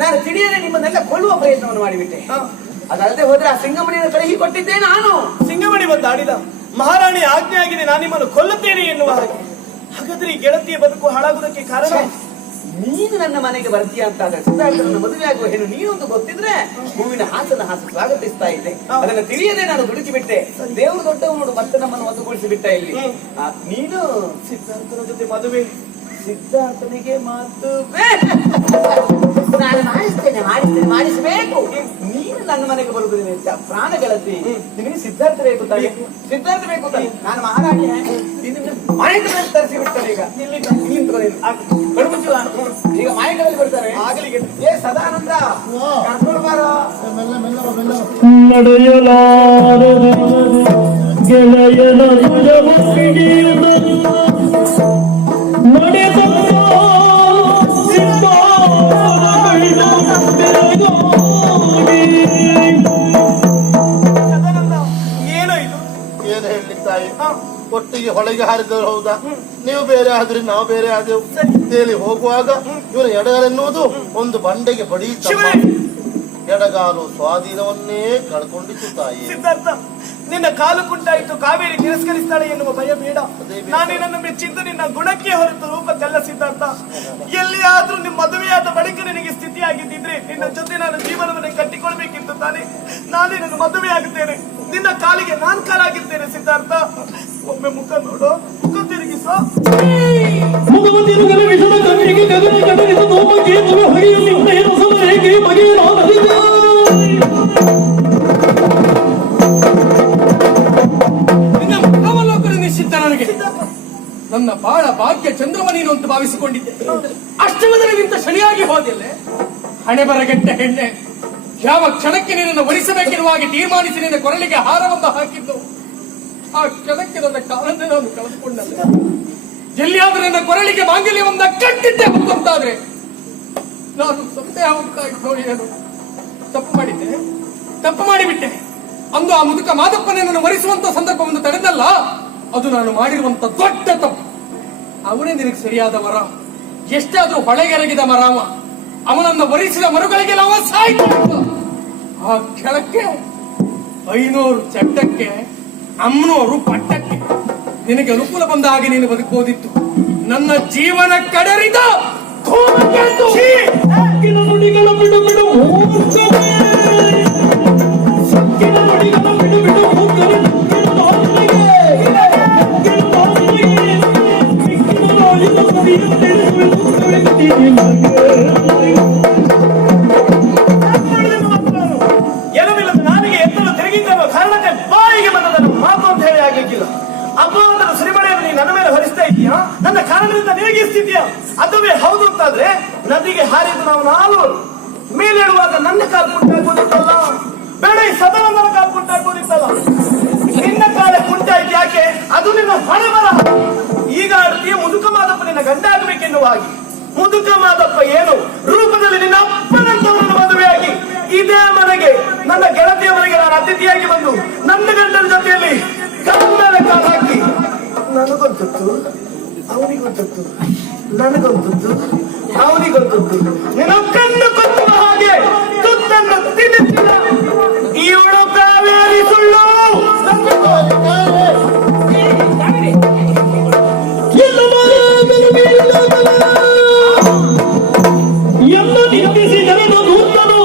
ನಾನು ತಿಳಿಯದೆ ನಿಮ್ಮನ್ನೆಲ್ಲ ಕೊಲ್ಲುವ ಪ್ರಯತ್ನವನ್ನು ಮಾಡಿಬಿಟ್ಟೆ. ಅದಲ್ಲದೆ ಹೋದ್ರೆ ಆ ಸಿಂಗಮಣಿಯನ್ನು ಕಳುಹಿ ಕೊಟ್ಟಿದ್ದೆ ನಾನು. ಸಿಂಗಮಣಿ ಬಂದು ಆಡಿದ ಮಹಾರಾಣಿ ಆಜ್ಞೆ ಆಗಿದೆ, ನಾನು ನಿಮ್ಮನ್ನು ಕೊಲ್ಲುತ್ತೇನೆ ಎನ್ನುವ ಹಾಗೆ. ಹಾಗಾದ್ರೆ ಈ ಗೆಳತಿಯ ಬದುಕು ಹಾಳಾಗುವುದಕ್ಕೆ ಕಾರಣ ನೀನು ನನ್ನ ಮನೆಗೆ ಬರ್ತೀಯ ಅಂತ ಆದ್ರೆ ಸಿದ್ಧಾರ್ಥನ ಮದುವೆ ಆಗುವ ಹೆಣ್ಣು ನೀನೊಂದು ಗೊತ್ತಿದ್ರೆ ಹೂವಿನ ಹಾಸನ ಸ್ವಾಗತಿಸ್ತಾ ಇದ್ದೆ. ಅದನ್ನ ತಿಳಿಯದೆ ನಾನು ದುಡುಕಿಬಿಟ್ಟೆ. ದೇವರು ದೊಡ್ಡವು ನೋಡು, ಮತ್ತೆ ನಮ್ಮನ್ನು ಒಂದುಗೂಡಿಸಿಬಿಟ್ಟ ಇಲ್ಲಿ. ನೀನು ಸಿದ್ಧಾರ್ಥನ ಜೊತೆ ಮದುವೆ, ಸಿದ್ಧಾರ್ಥನಿಗೆ ಮದುವೆ ನಾನು ಮಾಡಿಸಬೇಕು. ನೀನು ನನ್ನ ಮನೆಗೆ ಬರುವುದಿಲ್ಲ, ಪ್ರಾಣ ಗೆಳತಿ. ನಿಮಗೆ ಸಿದ್ಧಾರ್ಥ ಬೇಕು ತಾನೆ? ಸಿದ್ಧಾರ್ಥ ಬೇಕು ತಾನೆ? ನಾನು ಮಹಾರಾಣಿ ಮಾಯಕದಲ್ಲಿ ತರಿಸಿ ಬಿಡ್ತಾರೆ. ಈಗ ಮಾಯಕದಲ್ಲಿ ಬರ್ತಾರೆ. ಏ ಸದಾನಂದ ಕರ್ಕೊಂಡು ಬಾರೋ. ನಡೆಯಲಾರದು ಗೆಳೆಯನ ಒಟ್ಟಿಗೆ ಹೊಳೆಗೆ ಹಾರಿದವರು ಹೌದಾ? ನೀವು ಬೇರೆ ಆದ್ರಿ, ನಾವು ಬೇರೆ ಆದೆವು. ತೇಲಿ ಹೋಗುವಾಗ ಇವರ ಎಡಗಾಲೆನ್ನುವುದು ಒಂದು ಬಂಡೆಗೆ ಬಡೀತ, ಎಡಗಾಲು ಸ್ವಾಧೀನವನ್ನೇ ಕಳ್ಕೊಂಡಿತ್ತು ತಾಯಿ. ಸಿದ್ಧಾರ್ಥ, ನಿನ್ನ ಕಾಲು ಕುಂಟಾಯಿತು, ಕಾವೇರಿ ತಿರಸ್ಕರಿಸ್ತಾಳೆ ಎನ್ನುವ ಭಯ ಬೇಡ. ನಾನೇನನ್ನು ಮೆಚ್ಚಿದ್ದು ನಿನ್ನ ಗುಣಕ್ಕೆ ಹೊರತು ರೂಪಕ್ಕಲ್ಲ ಸಿದ್ಧಾರ್ಥ. ಎಲ್ಲಿಯಾದ್ರೂ ನಿಮ್ಮ ಮದುವೆಯಾದ ಬಳಿಕ ನಿನಗೆ ಸ್ಥಿತಿ ಆಗಿದ್ದಿದ್ರೆ ನಿನ್ನ ಜೊತೆ ನಾನು ಜೀವನವನ್ನು ಕಟ್ಟಿಕೊಳ್ಬೇಕಿತ್ತು ತಾನೆ. ನಾನೇ ನನ್ನ ಮದುವೆ ಆಗುತ್ತೇನೆ, ನಿನ್ನ ಕಾಲಿಗೆ ನಾನ್ ಕಾಲಾಗಿರ್ತೇನೆ ಸಿದ್ಧಾರ್ಥ. ಒಮ್ಮೆ ಮುಖ ನೋಡು, ಮುಖ ತಿರುಗಿಸೋ. ನನ್ನ ಬಾಳ ಭಾಗ್ಯ ಚಂದ್ರಮ ನೀನು ಅಂತ ಭಾವಿಸಿಕೊಂಡಿದ್ದೆ. ಅಷ್ಟಮದನಿಗಿಂತ ಶನಿಯಾಗಿ ಹೋದಿಲ್ಲ. ಹಣೆ ಬರಗೆಟ್ಟ ಹೆಣ್ಣೆ, ಯಾವ ಕ್ಷಣಕ್ಕೆ ನಿನ್ನನ್ನು ವರಿಸಬೇಕೆನ್ನುವ ಹಾಗೆ ತೀರ್ಮಾನಿಸಿ ನಿನ್ನ ಕೊರಳಿಗೆ ಹಾರವನ್ನು ಹಾಕಿದ್ದು, ಆ ಕ್ಷಣಕ್ಕೆ ನನ್ನ ಕಾಲನ್ನೇ ನಾನು ಕಳೆದುಕೊಂಡಲ್ಲ. ಎಲ್ಲಿಯಾದ್ರೂ ನನ್ನ ಕೊರಳಿಗೆ ಮಾಂಗಲ್ಯವನ್ನ ಕಟ್ಟಿದ್ದೆ ಹೋಗುವಂತಾದ್ರೆ ನಾನು ಸಂದೇಹ ಉಂಟಾಯಿತು. ಏನು ತಪ್ಪು ಮಾಡಿಬಿಟ್ಟೆ. ಅಂದು ಆ ಮುದುಕ ಮಾದಪ್ಪನೇ ನನ್ನ ವರಿಸುವಂತ ಸಂದರ್ಭವನ್ನು ತಡೆದಲ್ಲ, ಅದು ನಾನು ಮಾಡಿರುವಂತ ದೊಡ್ಡ ತಪ್ಪು. ಅವನೇ ನಿನಗೆ ಸರಿಯಾದ ವರ. ಎಷ್ಟಾದ್ರೂ ಹೊಳೆಗೆರಗಿದ ಮರಾಮ. ಅವನನ್ನು ವರಿಸಿದ ಮರುಗಳಿಗೆ ನಾವು ಸಾಯ್ತು. ಆ ಕೆಳಕ್ಕೆ 500 ಚಟ್ಟಕ್ಕೆ, ಅಮ್ಮನವರು ಪಟ್ಟಕ್ಕೆ. ನಿನಗೆ ಅನುಕೂಲ ಬಂದ ಹಾಗೆ ನೀನು ಬದುಕಬಹುದಿತ್ತು. ನನ್ನ ಜೀವನ ಕಡರಿದ ನುಡಿಗಳ ಬಿಡು ಬಿಡು ಸಕ್ಕಿನ ನುಡಿಗಳ ಬಿಡು ಬಿಡು ಎಲವಿಲ್ಲದ ನಾಲಿಗೆ ಎತ್ತಲು ತಿರುಗಿದ್ದ ಕಾರಣಕ್ಕೆ ಬಾಯಿಗೆ ಬಂದದನ್ನು ಮಾತು ಅಂತ ಹೇಳಿ ಆಗ್ಲಿಕ್ಕಿಲ್ಲ. ಅಪವಾದದ ಸಿರಿಮಳೆಯನ್ನು ನೀನು ನನ್ನ ಮೇಲೆ ಹೊರಿಸ್ತಾ ಇದೀಯಾ? ನನ್ನ ಕಾರಣದಿಂದ ನಿನಗೆ ಸ್ಥಿತಿಯ ಅದುವೇ ಹೌದು ಅಂತಾದ್ರೆ ನದಿಗೆ ಹಾರಿದ್ದು ನಾವು 4 ಮೇಲೇಳುವಾಗ ನನ್ನ ಕಾಲು ಕುಂಟಾಗ್ಬೋದಿತ್ತಲ್ಲ, ಬೇಡ ಈ ಸದಾನಂದನ ಕಾಲು ಕುಂಟಾಗ್ಬೋದಿತ್ತಲ್ಲ. ನಿನ್ನ ಕಾಲ ಕುಂಟಾಯ್ತು ಯಾಕೆ? ಅದು ನಿನ್ನ ಹೊಣೆ ಬರ. ಈಗ ಆಡ್ತೀಯ ಮುದುಕ ಮಾದಪ್ಪ ನಿನ್ನ ಗಂಡ ಆಗಬೇಕೆನ್ನುವ ಹಾಗೆ. ಮುದುಕ ಮಾದಪ್ಪ ಏನು ರೂಪದಲ್ಲಿ ನಿನ್ನ ಅಪ್ಪನಂತವರನ್ನು ಮದುವೆಯಾಗಿ ಇದೇ ಮನೆಗೆ, ನನ್ನ ಗೆಳತಿಯ ಮನೆಗೆ ನಾನು ಅತಿಥಿಯಾಗಿ ಬಂದು ನನ್ನ ಗಂಡನ ಜೊತೆಯಲ್ಲಿ ಕಾಲ ಮೇಲೆ ಕಾಲು ಹಾಕಿ, ನನಗೊಂತದ್ದು ಅವನಿಗೊಂತದ್ದು, ನನಗೊಂತದ್ದು ಅವನಿಗೊಂತದ್ದು, ನಿನ್ನ ಕಣ್ಣು ಕೊತ್ತುವ ಹಾಗೆ ತುತ್ತನ್ನು ತಿನ್ನುತ್ತಿಲ್ಲ ಇವಳು ಕಾವೇರಿ ಸುಳ್ಳು. ಎಲ್ಲ ನಿಂದಿಸಿ ಜನನು ದೂತನು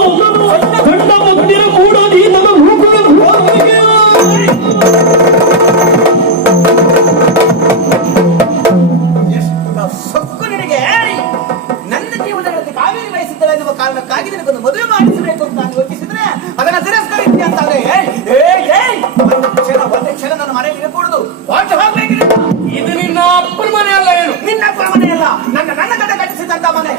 ಗಂಡ ಭಕ್ತಿಯ ಕೂಡ ನೀತನ ಸೊಕ್ಕು ನಿನಗೆ. ನನ್ನ ಜೀವನದಲ್ಲಿ ಕಾವೇರಿ ವಹಿಸಿದ್ದಾಳೆ ಎನ್ನುವ ಕಾರಣಕ್ಕಾಗಿ ನಿನಗೊಂದು ಮದುವೆ ಮಾಡಿಸಬೇಕು ಅಂತ ನಾನು ಯೋಚಿಸಿದ್ರೆ ಅದನ್ನ ತಿರಸ್ಕರಿಸಿ ಅಂತಾದ್ರೆ ಒಂದೇ ಕ್ಷಣ ನನ್ನ ಮನೆಯಲ್ಲಿ ಇರಕೂಡದು, ಹೊರಟು ಹೋಗ್ಬೇಕಿಲ್ಲ. ಇದು ನಿನ್ನ ಅಪ್ಪನ ಮನೆ ಅಲ್ಲ. ಏನು ನಿನ್ನ ಅಪ್ಪನ ಮನೆ ಅಲ್ಲ, ನನ್ನ ಗಂಡ ಕಟ್ಟಿಸಿದಂತ ಮನೆ.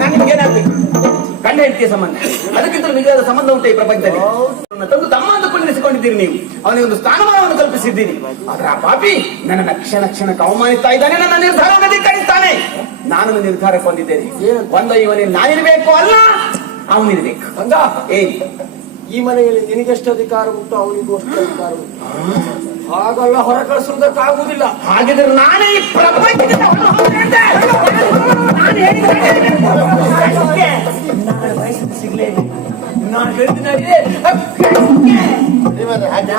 ನಾನು ನಿಮ್ಗೆ ಏನಾಗ್ಬೇಕು? ಗಂಡ ರೀತಿಯ ಸಂಬಂಧ. ಅದಕ್ಕಿಂತ ನಿಜವಾದ ಸಂಬಂಧ ಉಂಟು ಈ ಪ್ರಪಂಚದಲ್ಲಿ. ತಂದು ತಮ್ಮ ಅಂದುಕೊಂಡಿರಿಸಿಕೊಂಡಿದ್ದೀರಿ ನೀವು, ಅವನಿಗೆ ಒಂದು ಸ್ಥಾನಮಾನವನ್ನು ಕಲ್ಪಿಸಿದ್ದೀರಿ. ಆದ್ರೆ ಆ ಪಾಪಿ ನನ್ನನ್ನು ಕ್ಷಣ ಕ್ಷಣಕ್ಕೆ ಅವಮಾನಿಸ್ತಾ ಇದ್ದಾನೆ, ನನ್ನ ನಿರ್ಧಾರವನ್ನು ಧಿಕ್ಕರಿಸ್ತಾನೆ. ನಾನು ನಿರ್ಧಾರಕ್ಕೆ ಬಂದಿದ್ದೇನೆ. ಒಂದು ಇವನಿಗೆ ನಾನಿರ್ಬೇಕು ಅಲ್ಲ ಅವನಿರ್ಬೇಕು. ಹಂಗ ಏನ್ ಈ ಮನೆಯಲ್ಲಿ ನಿನಗೆಷ್ಟು ಅಧಿಕಾರ ಉಂಟು ಅವನಿಗೂ ಅಷ್ಟು ಅಧಿಕಾರ ಉಂಟು. ಹಾಗಲ್ಲ ಹೊರ ಕಳಿಸುವುದಕ್ಕಾಗುವುದಿಲ್ಲ. ಹಾಗಿದ್ರೆ ನಾನೇ ಈ ಪ್ರಪಂಚದಿಂದ ಸಿಗ್ಲೇ ನಾನು ಹೇಳ್ತೀನಿ ನೀವೇ ಹಾಗೆ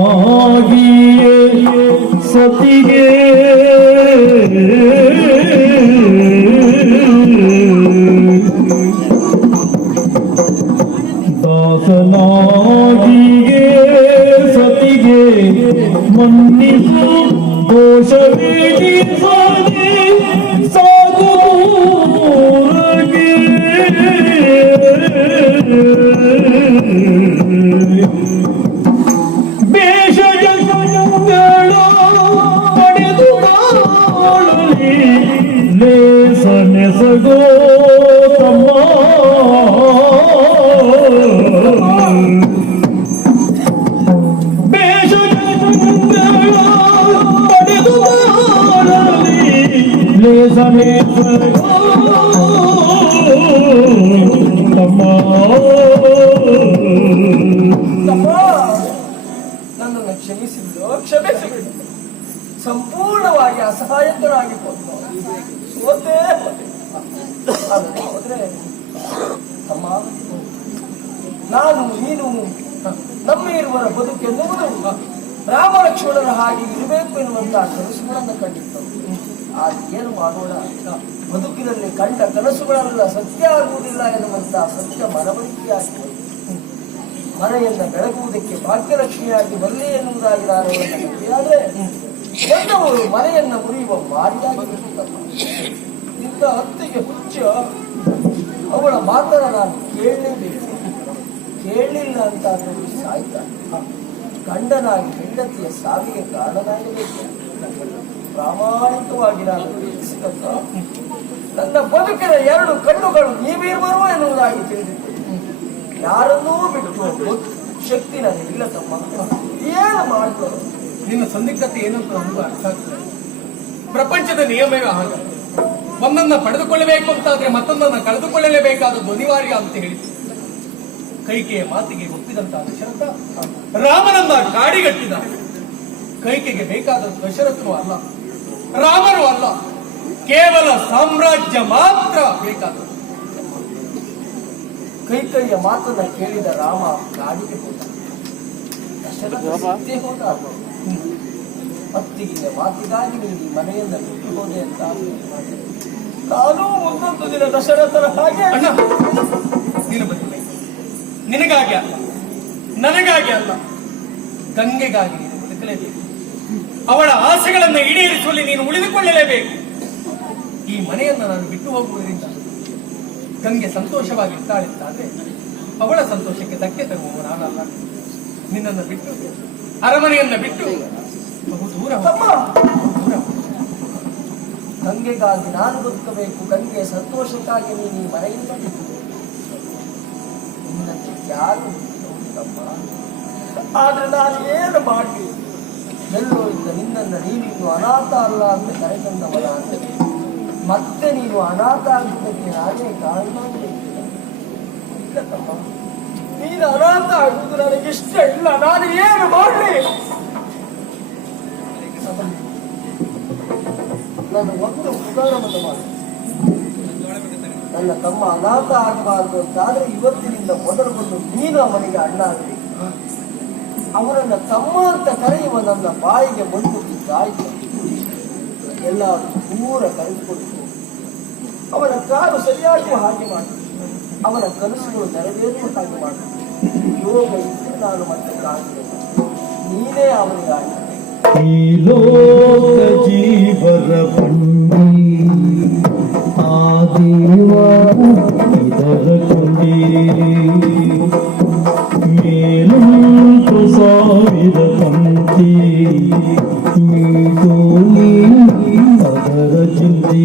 ದಾಸನಾಗಿಯೇ ಸತಿಗೆ ದಾಸನಾಗಿಯೇ ಸತಿಗೆ ಮನ್ನಿಸು ದೋಷವೇದಿ ಸಾಗಿ ಸಾಗುವೂರಗೆ ಬೇಷಜಗಳ ಪಡೆದು ಬಾಳಲಿ ಲೇಸನೆಸಗೋ ತಮ್ಮ ಬೇಷಜಗಳ ಪಡೆದು ಬಾಳಲಿ ಲೇಸನೆಸಗೋ ತಮ್ಮ. ನನ್ನನ್ನು ಕ್ಷಮಿಸಿಬಿಡು. ಸಂಪೂರ್ಣವಾಗಿ ಅಸಹಾಯಕರಾಗಿಕೊಂಡು ಸೋತೇ ಹೋದ್ರೆ ಅಮ್ಮ, ನಾನು ನೀನು ನಮ್ಮಿರುವರ ಬದುಕೆನ್ನುವುದು ರಾಮ ಲಕ್ಷ್ಮಣರ ಹಾಗೆ ಇರಬೇಕು ಎನ್ನುವಂತಹ ಕನಸುಗಳನ್ನು ಕಂಡಿತ್ತು. ಆದ್ರೆ ಏನು ಮಾಡೋಣ, ಬದುಕಿನಲ್ಲಿ ಕಂಡ ಕನಸುಗಳೆಲ್ಲ ಸತ್ಯ ಆಗುವುದಿಲ್ಲ ಎನ್ನುವಂತಹ ಸತ್ಯ ಮನವರಿಕೆಯಾಗಿದೆ. ಮನೆಯನ್ನ ಬೆಳಗುವುದಕ್ಕೆ ಭಾಗ್ಯಲಕ್ಷ್ಮಿಯಾಗಿ ಬರಲಿ ಎನ್ನುವುದಾಗಿ ನಾನು ಆದರೆ ಬಂದವರು ಮನೆಯನ್ನ ಮುರಿಯುವ ಮಾರಿಯಾಗಿ ಇಂಥ ಅತ್ತಿಗೆ ಹುಚ್ಚ ಅವಳ ಮಾತನ್ನ ನಾನು ಕೇಳಲೇಬೇಕು. ಕೇಳಲಿಲ್ಲ ಅಂತ ಸಾಯ್ತಾನೆ. ಗಂಡನಾಗಿ ಹೆಂಡತಿಯ ಸಾವಿಗೆ ಕಾರಣನಾಗಬೇಕು. ಪ್ರಾಮಾಣಿಕವಾಗಿ ನಾನು ತಿಳಿಸಿದಂತ ನನ್ನ ಬದುಕಿನ ಎರಡು ಕಣ್ಣುಗಳು ನೀವಿರುವರು ಎನ್ನುವುದಾಗಿ ತಿಳಿದಿದ್ದೆ. ಯಾರನ್ನೂ ಬಿಟ್ಟು ಶಕ್ತಿ ನನಗಿಲ್ಲ ತಮ್ಮ. ಏನು ಮಾಡ್ತಾರೆ? ನಿನ್ನ ಸಂದಿಗ್ಧತೆ ಏನಂತ ನನಗೂ ಅರ್ಥ ಆಗ್ತದೆ. ಪ್ರಪಂಚದ ನಿಯಮವೇ ಹಾಗ. ಒಂದನ್ನ ಪಡೆದುಕೊಳ್ಳಬೇಕು ಅಂತಾದ್ರೆ ಮತ್ತೊಂದನ್ನ ಕಳೆದುಕೊಳ್ಳಲೇಬೇಕಾದದ್ದು ಅನಿವಾರ್ಯ ಅಂತ ಹೇಳಿತು. ಕೈಕೆಯ ಮಾತಿಗೆ ಒಪ್ಪಿದಂತ ದಶರಥ ರಾಮನನ್ನ ಕಾಡಿಗಟ್ಟಿದ. ಕೈಕೆಗೆ ಬೇಕಾದ ದಶರಥನು ಅಲ್ಲ, ರಾಮನು ಅಲ್ಲ, ಕೇವಲ ಸಾಮ್ರಾಜ್ಯ ಮಾತ್ರ ಬೇಕಾದ. ಕೈಕೈಯ ಮಾತನ್ನ ಕೇಳಿದ ರಾಮ ಕಾಡಿಗೆ ಹೋದ. ದಶರಥ ಹೋದ. ಅತ್ತಿಗೆಯ ಮಾತಿಗಾಗಿ ನೀನು ಈ ಮನೆಯಿಂದ ಬಿಟ್ಟು ಹೋದೆ ಅಂತ ನಾನು ಮುಂದೊಂದು ದಿನ ದಶರಥನ ಹಾಗೆ ನೀನು ಬದುಕಬೇಕು. ನಿನಗಾಗಿ ಅಲ್ಲ, ನನಗಾಗಿ ಅಲ್ಲ, ಗಂಗೆಗಾಗಿ ನೀನು ಬದುಕಲೇಬೇಕು. ಅವಳ ಆಸೆಗಳನ್ನು ಈಡೇರಿಸುವಲ್ಲಿ ನೀನು ಉಳಿದುಕೊಳ್ಳಲೇಬೇಕು. ಈ ಮನೆಯನ್ನ ನಾನು ಬಿಟ್ಟು ಹೋಗುವುದರಿಂದ ಗಂಗೆ ಸಂತೋಷವಾಗಿರ್ತಾಳೆ. ಅವಳ ಸಂತೋಷಕ್ಕೆ ಧಕ್ಕೆ ತರುವವ ನಾನಲ್ಲ. ನಿನ್ನನ್ನು ಬಿಟ್ಟು, ಅರಮನೆಯನ್ನ ಬಿಟ್ಟು ಬಹು ದೂರ ಗಂಗೆಗಾಗಿ ನಾನು ಬದುಕಬೇಕು. ಗಂಗೆಯ ಸಂತೋಷಕ್ಕಾಗಿ ನೀನು ಈ ಮನೆಯಿಂದ ಬಿಟ್ಟು ನಿನ್ನಕ್ಕೆ ಯಾರು ತಮ್ಮ. ಆದ್ರೆ ನಾನು ಏನು ಮಾಡಿ ಎಲ್ಲೋ ಇದ್ದ ನಿನ್ನನ್ನು ನೀನಿನ್ನು ಅನಾಥ ಅಲ್ಲ ಅಂತ ಕರೆತಂದವಳ ಅಂತ ಮತ್ತೆ ನೀನು ಅನಾಥ ಆಗಿದ್ದಕ್ಕೆ ನಾನೇ ಕಾರಣ ಇಲ್ಲ ತಮ್ಮ. ನೀನು ಅನಾಥ ಆಗುವುದು ನನಗೆ ಇಷ್ಟ ಇಲ್ಲ. ನಾನು ಏನು ಮಾಡಲಿ? ನಾನು ಒಂದು ಉದಾಹರಣೆ ಮಾಡಿ, ನನ್ನ ತಮ್ಮ ಅನಾಥ ಆಗಬಾರದು ಅಂತಾದ್ರೆ ಇವತ್ತಿನಿಂದ ಮೊದಲುಗೊಂಡು ನೀನು ಅವನಿಗೆ ಅಣ್ಣ ಆಗಬೇಕು. ಅವರನ್ನ ತಮ್ಮ ಅಂತ ಕರೆಯುವ ನನ್ನ ಬಾಯಿಗೆ ಬಂದು ಗಾಯ್ತು. ಎಲ್ಲರೂ ದೂರ ಕರೆದುಕೊಂಡು ಅವನ ಕಾಲು ಸರಿಯಾಗುವ ಹಾಗೆ ಮಾಡಿ, ಅವನ ಕನಸುಗಳು ನೆರವೇರುವ ಹಾಗೆ ಮಾಡಿ. ಯೋಗ ಇದ್ದು ನಾನು ಮತ್ತೆ ಕಾಣುತ್ತೇನೆ. ನೀನೇ ಅವನಿಗೆ ಆಗ ಈ ಲೋಕ ಜೀವರ ಬನ್ನಿ ಆ ದೇವ ನೀ ಅದರ ಚಿಂತೆ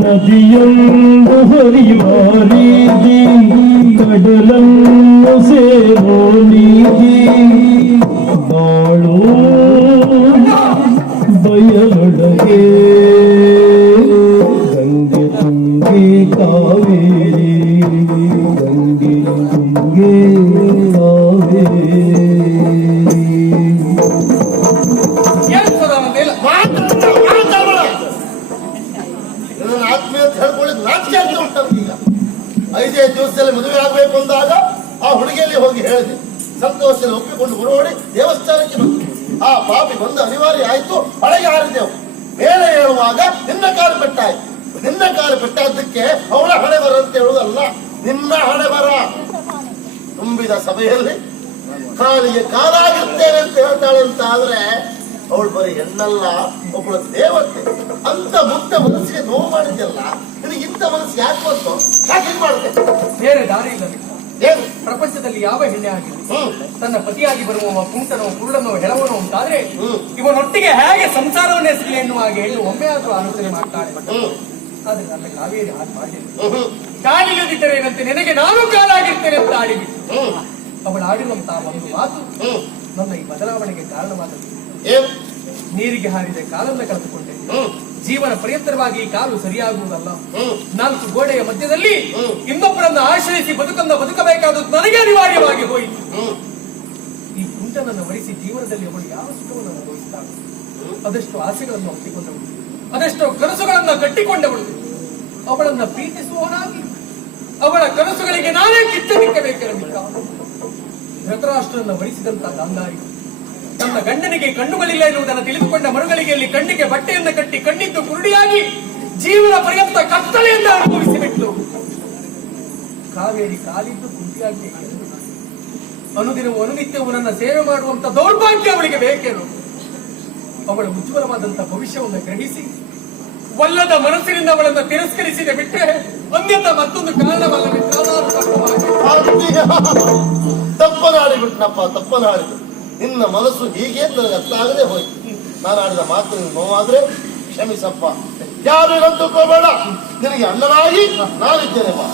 ನದಿಯೊಂದು ಹರಿಯುವ ರೀತಿ ಕಡಲನ್ನು ಸೇರೋ ನೀತಿ ಬಾಳು ಬಯಲೊಳಗೆ ಗಂಗೆ ತುಂಗೆ ಕಾವೇರಿ ಗಂಗೆ ತುಂಗೆ ಕಾವೇರಿ ಏನು ಸದಾನಂದ ನನ್ನ ಆತ್ಮೀಯ ಅಂತ ಹೇಳ್ಕೊಳ್ಳಿದ್ ನಾಚಿಕೆ ಅಂತ ಉಂಟು ಈಗ. 5 ದಿವಸದಲ್ಲಿ ಮದುವೆ ಆಗ್ಬೇಕು ಅಂದಾಗ ಆ ಹುಡುಗಿಯಲ್ಲಿ ಹೋಗಿ ಹೇಳಿದೆ, ಸಂತೋಷದಲ್ಲಿ ಒಪ್ಪಿಕೊಂಡು ಹೊರಡಿ ದೇವಸ್ಥಾನಕ್ಕೆ ಬಂದು ಆ ಪಾಪಿ ಬಂದು ಅನಿವಾರ್ಯ ಆಯ್ತು. ಒಳಗೆ ಹಾರಿದೆವು. ಮೇಲೆ ಹೇಳುವಾಗ ನಿನ್ನ ಕಾಲು ಪೆಟ್ಟಾಯ್ತು. ನಿನ್ನ ಕಾಲು ಪೆಟ್ಟಾದ್ದಕ್ಕೆ ಅವಳ ಹಣೆ ಬರ ಅಂತ ಹೇಳುವುದಲ್ಲ, ನಿನ್ನ ಹಣೆ ಬರ. ತುಂಬಿದ ಸಭೆಯಲ್ಲಿ ಕಾಲಿಗೆ ಕಾಲಾಗಿರ್ತೇನೆ ಅಂತ ಹೇಳ್ತಾಳೆ ಅಂತ ಆದ್ರೆ ಅವಳು ಬರೀ ಹೆಣ್ಣಲ್ಲ, ಒಬ್ಬಳ ದೇವತೆ. ಅಂತ ಮುಕ್ತ ಮನಸ್ಸಿಗೆ ನೋವು ಮಾಡಿದ್ಯಲ್ಲ, ನಿನಗೆ ಇಂಥ ಮನಸ್ಸು ಯಾಕೆ ಬಂತು? ಯಾಕೆ ಹಿಂಗ್ ಮಾಡಿದೆ? ಬೇರೆ ದಾರಿ ಇಲ್ಲ ನಿಮಗೆ. ಏನು? ಪ್ರಪಂಚದಲ್ಲಿ ಯಾವ ಹೆಣ್ಣೆ ಆಗಿಲ್ಲ ತನ್ನ ಪತಿಯಾಗಿ ಬರುವವ ಕುಂಟನೋ ಕುರುಡನೋ ಹೆಳವನೋ ಅಂತಾದ್ರೆ ಇವನೊಟ್ಟಿಗೆ ಹೇಗೆ ಸಂಸಾರವನ್ನೇ ಸಿಗಲಿ ಎನ್ನುವ ಹಾಗೆ ಹೆಣ್ಣು ಒಮ್ಮೆ ಆದ್ರೂ ಆಲೋಚನೆ ಮಾಡ್ತಾಳೆ. ಆದ್ರೆ ನನ್ನ ಕಾವೇರಿ ಹಾಗೆ ಮಾಡಿಲ್ಲ. ಕಾಲಿಲ್ಲದಿದ್ದರೆ ಏನಂತೆ ನಿನಗೆ ನಾನು ಕಾಲಾಗಿರ್ತೇನೆ ಅಂತ ಆಡಿಬಿಟ್ಟು ಅವಳು ಆಡಿರುವಂತಹ ಒಂದು ಮಾತು ನನ್ನ ಈ ಬದಲಾವಣೆಗೆ ಕಾರಣವಾದದ್ದು. ಏನು? ನೀರಿಗೆ ಹಾರಿದ ಕಾಲನ್ನ ಕಳೆದುಕೊಂಡೆ. ಜೀವನ ಪರ್ಯಂತರವಾಗಿ ಈ ಕಾಲು ಸರಿಯಾಗುವುದಲ್ಲ. 4 ಗೋಡೆಯ ಮಧ್ಯದಲ್ಲಿ ಇನ್ನೊಬ್ಬರನ್ನು ಆಶ್ರಯಿಸಿ ಬದುಕಬೇಕಾದದ್ದು ನನಗೆ ಅನಿವಾರ್ಯವಾಗಿ ಹೋಯಿತು. ಈ ಕುಂಟನನ್ನು ವರಿಸಿ ಜೀವನದಲ್ಲಿ ಅವಳು ಯಾವ ಸುಖವನ್ನು ಅನುಭವಿಸಿದ್ದಾಳೆ. ಅದೆಷ್ಟು ಆಸೆಗಳನ್ನು ಒಪ್ಪಿಕೊಂಡವಳು, ಅದೆಷ್ಟೋ ಕನಸುಗಳನ್ನ ಕಟ್ಟಿಕೊಂಡವಳು. ಅವಳನ್ನ ಪ್ರೀತಿಸುವವನಾಗಿ ಅವಳ ಕನಸುಗಳಿಗೆ ನಾನೇ ಕಿಚ್ಚನಿಕ್ಕಬೇಕಿರಲಿಲ್ಲ. ಧೃತರಾಷ್ಟ್ರನ್ನ ವರಿಸಿದಂತ ಗಾಂಧಾರಿ ತನ್ನ ಗಂಡನಿಗೆ ಕಣ್ಣುಗಳಿಲ್ಲ ಎನ್ನುವುದನ್ನು ತಿಳಿದುಕೊಂಡ ಮರುಗಳಿಗೆಯಲ್ಲಿ ಕಣ್ಣಿಗೆ ಬಟ್ಟೆಯನ್ನು ಕಟ್ಟಿ ಕಣ್ಣಿದ್ದು ಕುರುಡಿಯಾಗಿ ಜೀವನ ಪರ್ಯಂತ ಕತ್ತಲೆಯಿಂದ ಅನುಭವಿಸಿಬಿಟ್ಲು. ಕಾವೇರಿ ಕಾಲಿದ್ದು ಕುಂಟಿಯಾಗಿ ಅನುದಿನವೂ ಅನುನಿತ್ಯವೂ ನನ್ನ ಸೇವೆ ಮಾಡುವಂತ ದೌರ್ಭಾಗ್ಯ ಅವಳಿಗೆ ಬೇಕೇನು? ಅವಳ ಉಜ್ವಲವಾದಂತಹ ಭವಿಷ್ಯವನ್ನು ಗ್ರಹಿಸಿ ಒಲ್ಲದ ಮನಸ್ಸಿನಿಂದ ಅವಳನ್ನು ತಿರಸ್ಕರಿಸಿದೆ ಬಿಟ್ಟರೆ ಅನ್ಯತ ಮತ್ತೊಂದು ಕಾರಣವಲ್ಲ. ತಪ್ಪನಾಡಿಬಿಟ್ನಪ್ಪ, ತಪ್ಪನಾಡಿದು. ನಿನ್ನ ಮನಸ್ಸು ಹೀಗೆ ನನಗೆ ಅರ್ಥ ಆಗದೆ ಹೋಯ್ತು. ನಾನು ಆಡಿದ ಮಾತು ನಿನ್ ನೋವಾದ್ರೆ ಕ್ಷಮಿಸಪ್ಪ. ಯಾರು ನಂತುಕೋಬೇಡ, ನಿನಗೆ ಅಣ್ಣನಾಗಿ ನಾನಿದ್ದೇನೆ ಬಾ.